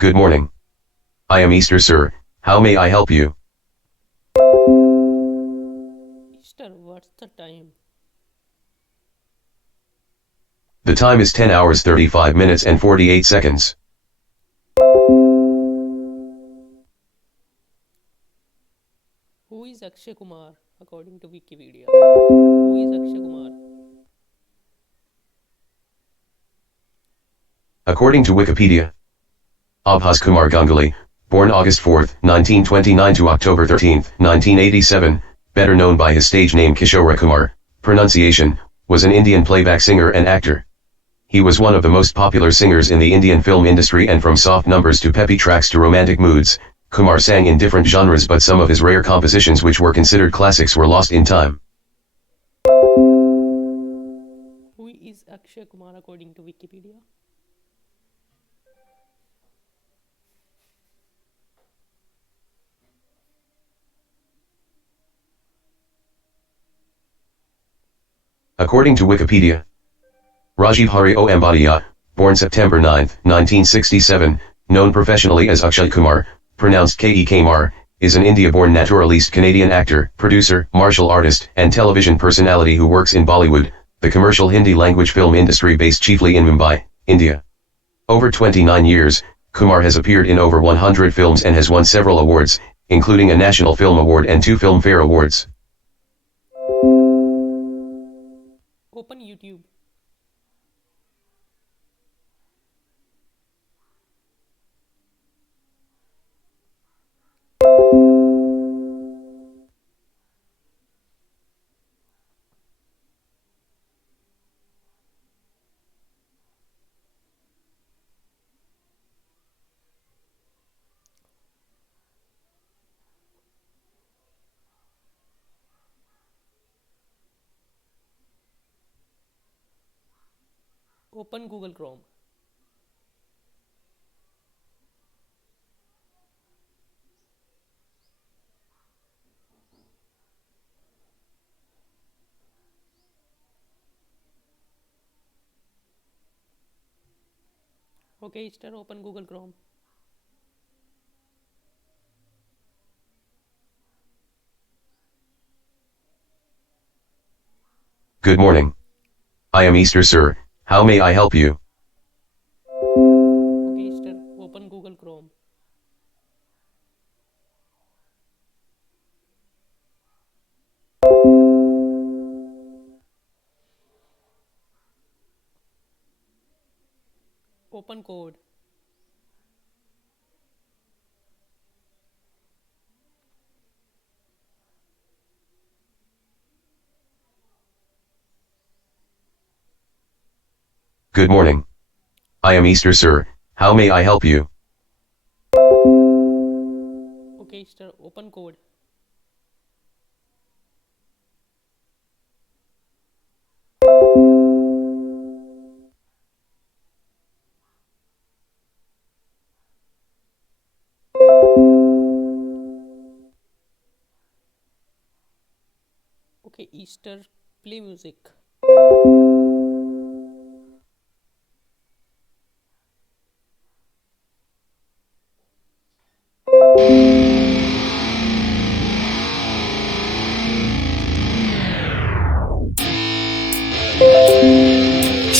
Good morning. I am Easter, sir. How may I help you? Easter, what's the time? The time is 10 hours 35 minutes and 48 seconds. Who is Akshay Kumar according to Wikipedia? Who is Akshay Kumar? According to Wikipedia, Abhas Kumar Ganguly, born August 4, 1929 to October 13, 1987, better known by his stage name Kishore Kumar, pronunciation, was an Indian playback singer and actor. He was one of the most popular singers in the Indian film industry, and from soft numbers to peppy tracks to romantic moods, Kumar sang in different genres, but some of his rare compositions which were considered classics were lost in time. Who is Akshay Kumar according to Wikipedia? According to Wikipedia, Rajiv Hari Ambadiya, born September 9, 1967, known professionally as Akshay Kumar, pronounced K-E-Kumar, is an India-born naturaliste Canadian actor, producer, martial artist, and television personality who works in Bollywood, the commercial Hindi-language film industry based chiefly in Mumbai, India. Over 29 years, Kumar has appeared in over 100 films and has won several awards, including a National Film Award and 2 Filmfare Awards. Open YouTube. Open Google Chrome. Okay, Easter, open Google Chrome. Good morning. I am Easter, sir. How may I help you? Okay, Easter, open Google Chrome. Open code. Good morning. I am Easter, sir. How may I help you? Okay, Easter, open code. Okay, Easter, play music.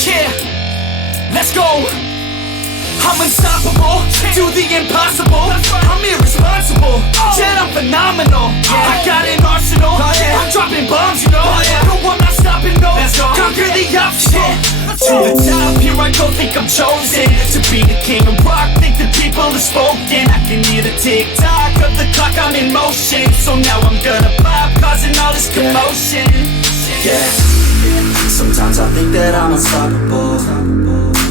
Yeah, let's go. I'm unstoppable, do the impossible. I'm irresponsible, yet I'm phenomenal. I got an arsenal, I'm dropping bombs, you know. No, I'm not stopping, no. Conquer the obstacle. To the top, here I go, think I'm chosen to be the king of rock, think the people have spoken. I can hear the tick-tock of the clock, I'm in motion. So now I'm gonna pop, causing all this commotion. Yeah, sometimes I think that I'm unstoppable.